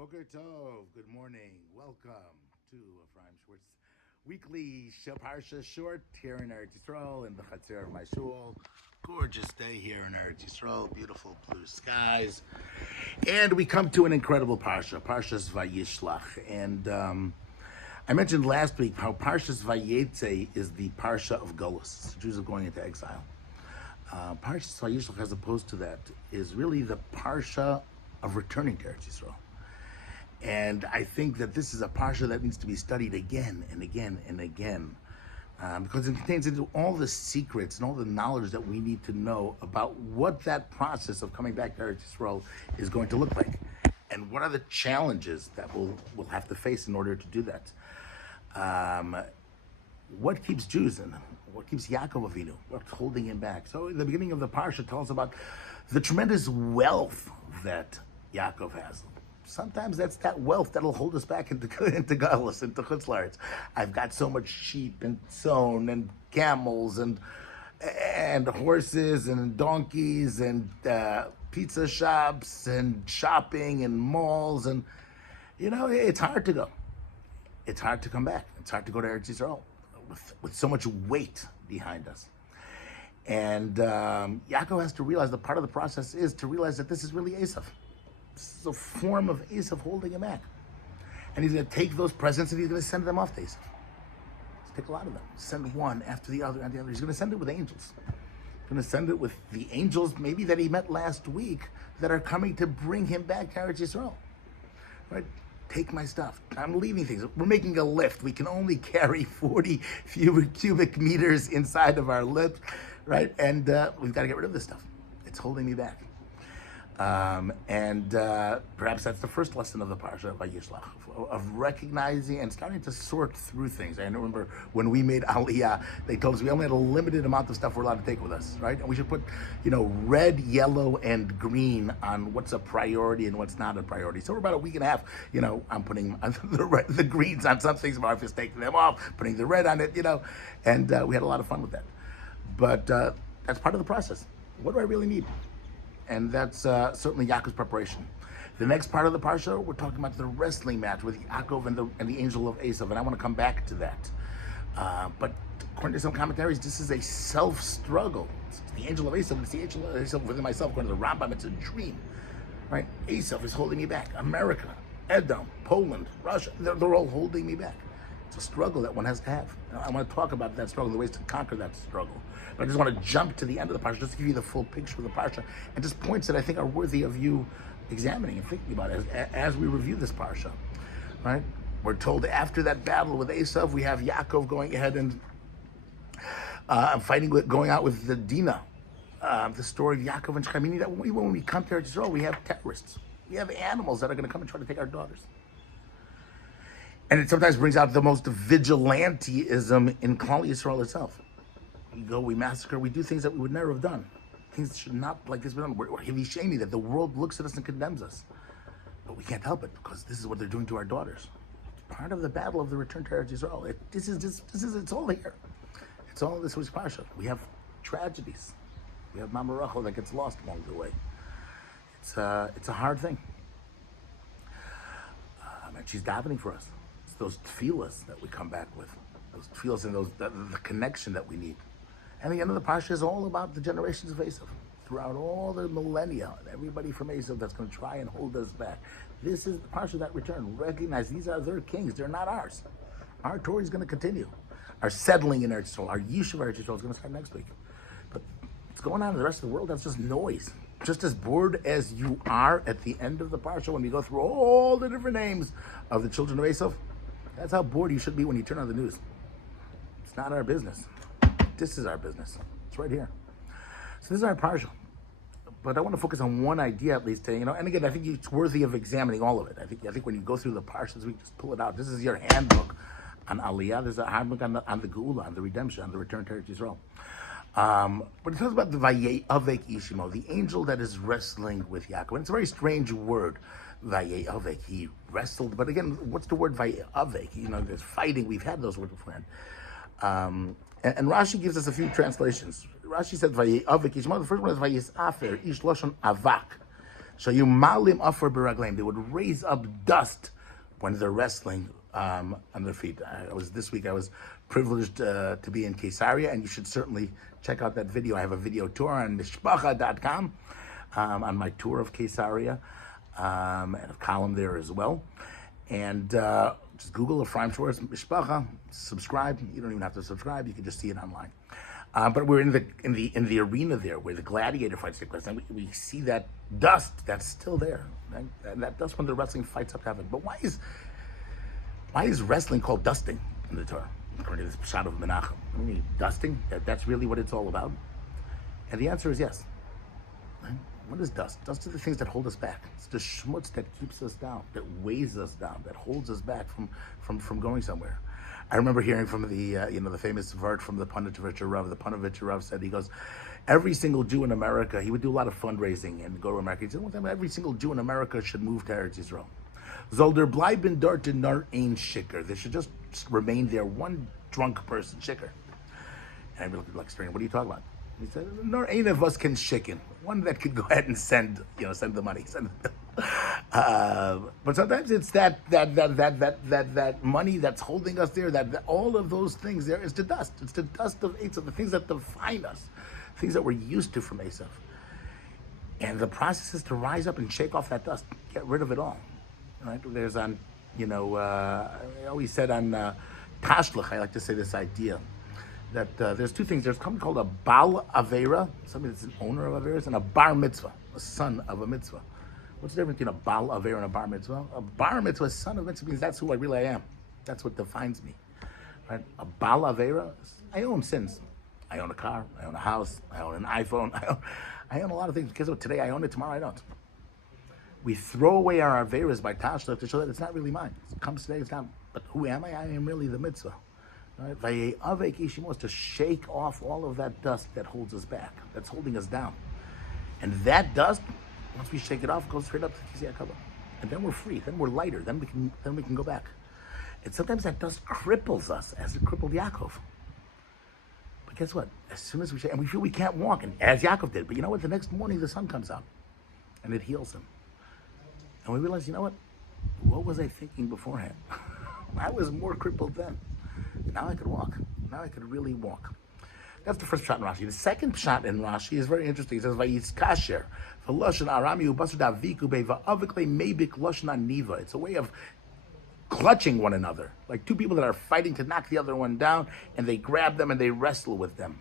Boker Tov, good morning. Welcome to Ephraim Schwartz weekly Parsha short here in Eretz Yisrael in the Chatzir of my shul. Gorgeous day here in Eretz Yisrael, beautiful blue skies. And we come to an incredible Parsha, Parsha's Vayishlach. And I mentioned last week how Parsha's Vayetze is the Parsha of Golus, Jews are going into exile. Parsha's Vayishlach, as opposed to that, is really the Parsha of returning to Eretz Yisrael. And I think that this is a Parsha that needs to be studied again and again and again, because it contains into all the secrets and all the knowledge that we need to know about what that process of coming back to Eretz Yisrael is going to look like, and what are the challenges that we'll have to face in order to do that. What keeps Jews in? What keeps Yaakov Avinu? What's holding him back? So in the beginning of the Parsha tells about the tremendous wealth that Yaakov has. Sometimes that's that wealth that'll hold us back into Galus, into Chutzlaretz. I've got so much sheep and sown and camels and horses and donkeys and pizza shops and shopping and malls, and it's hard to go. It's hard to come back. It's hard to go to Eretz Yisrael with so much weight behind us. And Yaakov has to realize that part of the process is to realize that this is really Esav. This is a form of Esav holding him back. And he's going to take those presents and he's going to send them off to Esav. He's take a lot of them. Send one after the other and the other. He's going to send it with angels. He's going to send it with the angels maybe that he met last week that are coming to bring him back to Eretz Yisrael. Right? Take my stuff. I'm leaving things. We're making a lift. We can only carry 40 cubic meters inside of our lift, right? And we've got to get rid of this stuff. It's holding me back. Perhaps that's the first lesson of the Parsha of Vayishlach, of recognizing and starting to sort through things. I remember when we made Aliyah, they told us we only had a limited amount of stuff we're allowed to take with us, right? And we should put, red, yellow, and green on what's a priority and what's not a priority. So for about a week and a half, I'm putting the greens on some things, my wife is taking them off, putting the red on it, and we had a lot of fun with that. But that's part of the process. What do I really need? And that's certainly Yaakov's preparation. The next part of the Parsha, we're talking about the wrestling match with Yaakov and the angel of Esav, and I want to come back to that. But according to some commentaries, this is a self-struggle. It's the angel of Esav, it's the angel of Esav within myself. According to the Rambam, it's a dream, right? Esav is holding me back. America, Edom, Poland, Russia, they're all holding me back. It's a struggle that one has to have. I want to talk about that struggle, the ways to conquer that struggle. But I just want to jump to the end of the Parsha, just to give you the full picture of the Parsha, and just points that I think are worthy of you examining and thinking about as we review this Parsha, right? We're told after that battle with Esav, we have Yaakov going ahead and going out with the Dinah. The story of Yaakov and Shechem, meaning that when we come to Eretz Yisrael, we have terrorists. We have animals that are going to come and try to take our daughters. And it sometimes brings out the most vigilanteism in Klal Yisrael itself. We go, we massacre, we do things that we would never have done. Things that should not like this be done. We're heavy shaming that the world looks at us and condemns us. But we can't help it because this is what they're doing to our daughters. It's part of the battle of the return to Eretz Yisrael. It's all here. It's all this week's Parsha. We have tragedies. We have Mama Rachel that gets lost along the way. It's a hard thing. And she's davening for us. It's those tefillas that we come back with. Those tefillas and the connection that we need. And the end of the Parsha is all about the generations of Esav. Throughout all the millennia, everybody from Esav that's going to try and hold us back. This is the Parsha that return. Recognize these are their kings. They're not ours. Our Torah is going to continue. Our settling in Eretz Yisrael, our Yishuv Eretz Yisrael is going to start next week. But what's going on in the rest of the world, that's just noise. Just as bored as you are at the end of the Parsha when you go through all the different names of the children of Esav, that's how bored you should be when you turn on the news. It's not our business. This is our business. It's right here. So this is our Parsha. But I want to focus on one idea at least, and again, I think it's worthy of examining all of it. I think when you go through the Parshas, we just pull it out. This is your handbook on Aliyah. There's a handbook on the Geula, on the redemption, on the return to Eretz Yisrael. But it talks about the Vayavek Ishimo, the angel that is wrestling with Yaakov. And it's a very strange word, Vayavek. He wrestled, but again, what's the word Vayavek? There's fighting. We've had those words before. And Rashi gives us a few translations. Rashi said Vayavek Ishimo. The first one is Vayisafer Ish Loshon Avak So you malim afar beraglaim. They would raise up dust when they're wrestling on their feet. This week I was privileged to be in Caesarea, and you should certainly check out that video. I have a video tour on mishpacha.com on my tour of Caesarea, and a column there as well. And just Google Ephraim Schwartz Mishpacha, subscribe. You don't even have to subscribe; you can just see it online. But we're in the arena there where the gladiator fights take place, and we see that dust that's still there. Right? And that dust when the wrestling fights up to heaven. But why is wrestling called dusting in the Torah? According to this Pshat of Menachem, I mean, dusting. That's really what it's all about. And the answer is yes. Right? What is dust? Dust are the things that hold us back. It's the schmutz that keeps us down, that weighs us down, that holds us back from going somewhere. I remember hearing from the famous vert from the Panovich Rav. The Panovich Rav said, he goes, every single Jew in America, he would do a lot of fundraising and go to America. He said one time, every single Jew in America should move to Eretz Yisrael. Zolder bleiben dort in nar ein shikker. They should just remain there, one drunk person, shikker. And I looked like, what are you talking about? He said, nor ein of us can shikken. One that could go ahead and send the money. But sometimes it's that money that's holding us there, that all of those things there is the dust. It's the dust of Esav, the things that define us, things that we're used to from Esav. And the process is to rise up and shake off that dust, get rid of it all. Right? There's I always said on Tashlach, I like to say this idea that there's two things. There's something called a Bal Avera, somebody that's an owner of Averas, and a Bar Mitzvah, a son of a mitzvah. What's the difference between a Bal Avera and a Bar Mitzvah? A Bar Mitzvah, a son of a mitzvah, means that's who I really am. That's what defines me. Right? A Bal Avera, I own sins. I own a car, I own a house, I own an iPhone, I own a lot of things. Because today I own it, tomorrow I don't. We throw away our Averas by Tashlach to show that it's not really mine. It comes today, it's not. But who am I? I am really the mitzvah. Right? To shake off all of that dust that holds us back, that's holding us down. And that dust, once we shake it off, goes straight up to Yaakov. And then we're free, then we're lighter, then we can go back. And sometimes that dust cripples us, as it crippled Yaakov. But guess what? As soon as we shake, and we feel we can't walk, and as Yaakov did, but you know what? The next morning the sun comes out, and it heals him. And we realize, you know what was I thinking beforehand? I was more crippled then. Now I could walk. Now I could really walk. That's the first shot in Rashi. The second shot in Rashi is very interesting. It says, Vayiskasher, v'loshen arami u'basud aviku be'va'avikle meibik loshen aniva. It's a way of clutching one another. Like two people that are fighting to knock the other one down, and they grab them and they wrestle with them.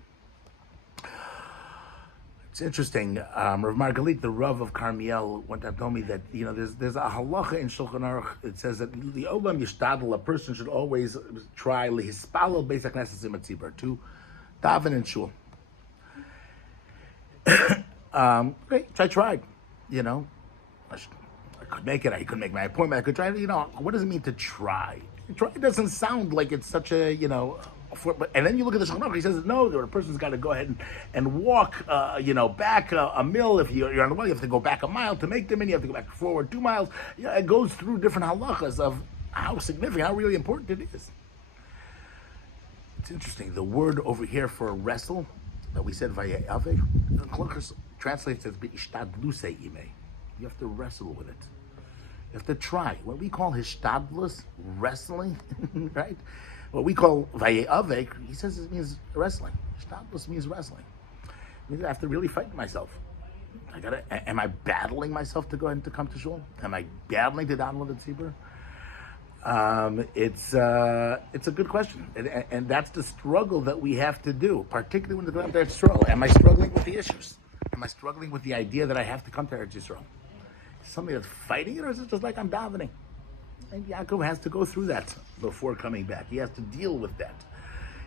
It's interesting. Rav Margalit, the Rav of Carmiel, one time told me that there's a halacha in Shulchan Aruch. It says that the olam yishtadel, a person should always try lihispalel beis hakneses imatzibur, to daven in shul. Great, I tried. I could make it. I could make my appointment. I could try. What does it mean to try? Try doesn't sound like it's such a and then you look at the Shulchan Aruch, he says, no, a person's got to go ahead and walk, back a mile. If you're on the way, you have to go back a mile to make the minyan. You have to go back forward 2 miles. It goes through different halachas of how significant, how really important it is. It's interesting. The word over here for wrestle that we said, Vayaveh, translates as Ishtadluse ime. You have to wrestle with it. You have to try. What we call hishtadlus, wrestling, right? What we call Vayaveh, he says it means wrestling. Hishtadlus means wrestling. It means I have to really fight myself. Am I battling myself to go ahead and to come to shul? Am I battling to download the tzibur? It's a good question, and that's the struggle that we have to do, particularly when the Eretz Yisrael. Am I struggling with the issues? Am I struggling with the idea that I have to come to Eretz Yisrael? Something that's fighting it, or is it just like I'm davening? And Yaakov has to go through that before coming back. He has to deal with that.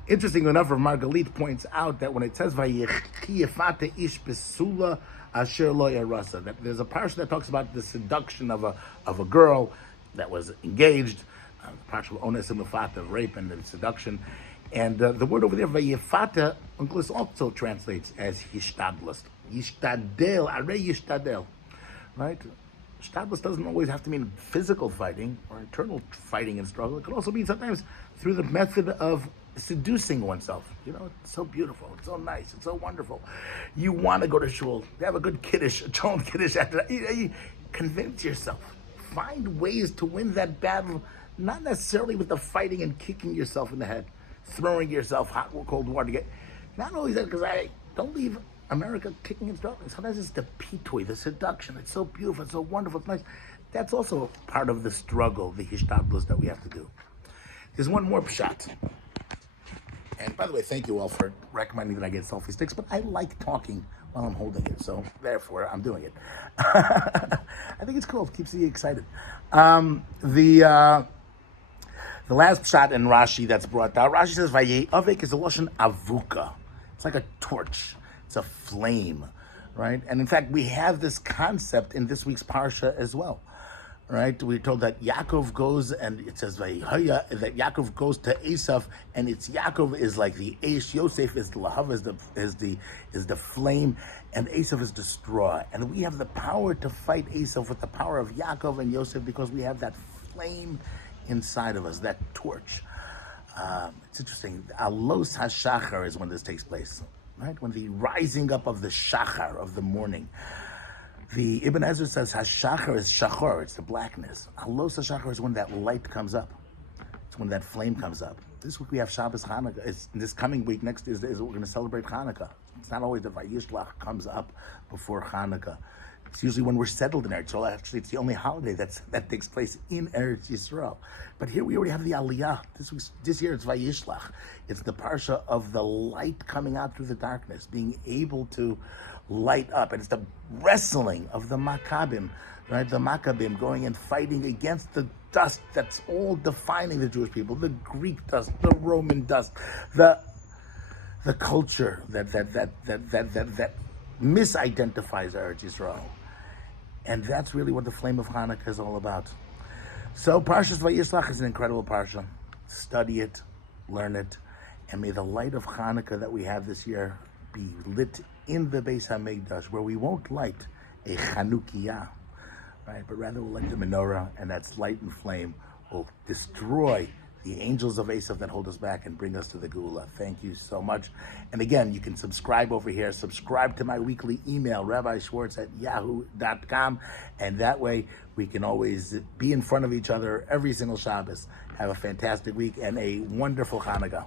Interesting enough, Rav Margalit points out that when it says Vayechiyefate ish besula asher lo yarasa, that there's a parsha that talks about the seduction of a girl that was engaged, the parsha of ones umufata, of rape and the seduction, and the word over there Vayefata also translates as hishtadlus, yishtadel, arei yishtadel, right? Shtadlus doesn't always have to mean physical fighting or internal fighting and struggle. It could also mean sometimes through the method of seducing oneself. It's so beautiful, it's so nice, it's so wonderful. You want to go to shul, have a good kiddush, a cholent kiddush after that. You convince yourself. Find ways to win that battle, not necessarily with the fighting and kicking yourself in the head, throwing yourself hot or cold water to get. Not always that, because I don't leave America kicking and throwing. Sometimes it's the pitoy, the seduction. It's so beautiful, it's so wonderful, it's nice. That's also part of the struggle, the hishtadlus that we have to do. There's one more pshat. And by the way, thank you all for recommending that I get selfie sticks, but I like talking while I'm holding it, so therefore I'm doing it. I think it's cool. It keeps you excited. The last pshat in Rashi that's brought down, Rashi says, Vayavek is a lashon avuka. It's like a torch. It's a flame, right? And in fact, we have this concept in this week's Parsha as well. Right, we're told that Yaakov goes, and it says that Yaakov goes to Esav, and it's Yaakov is like the Eish, Yosef is the Lahav, is the flame, and Esav is the straw. And we have the power to fight Esav with the power of Yaakov and Yosef because we have that flame inside of us, that torch. It's interesting. Alos HaShachar is when this takes place, right? When the rising up of the Shachar, of the morning. The Ibn Ezra says Hashachar is shachor, it's the blackness. Halos Hashachar is when that light comes up. It's when that flame comes up. This week we have Shabbos Hanukkah. This coming week, next is we're going to celebrate Hanukkah. It's not always that Vayishlach comes up before Hanukkah. It's usually when we're settled in Eretz Yisrael. Actually, it's the only holiday that takes place in Eretz Yisrael. But here we already have the Aliyah. This year it's Vayishlach. It's the Parsha of the light coming out through the darkness, being able to light up. And it's the wrestling of the Maccabim, right? The Maccabim going and fighting against the dust that's all defining the Jewish people, the Greek dust, the Roman dust, the culture that misidentifies Eretz Yisrael. And that's really what the flame of Hanukkah is all about. So Parshas Vayishlach is an incredible Parsha. Study it, learn it, and may the light of Hanukkah that we have this year be lit in the Beis HaMikdash, where we won't light a Chanukiah, right? But rather we'll light the menorah, and that's light and flame will destroy the angels of Esav that hold us back and bring us to the Geula. Thank you so much. And again, you can subscribe over here. Subscribe to my weekly email, rabbischwartz@yahoo.com. And that way we can always be in front of each other every single Shabbos. Have a fantastic week and a wonderful Hanukkah.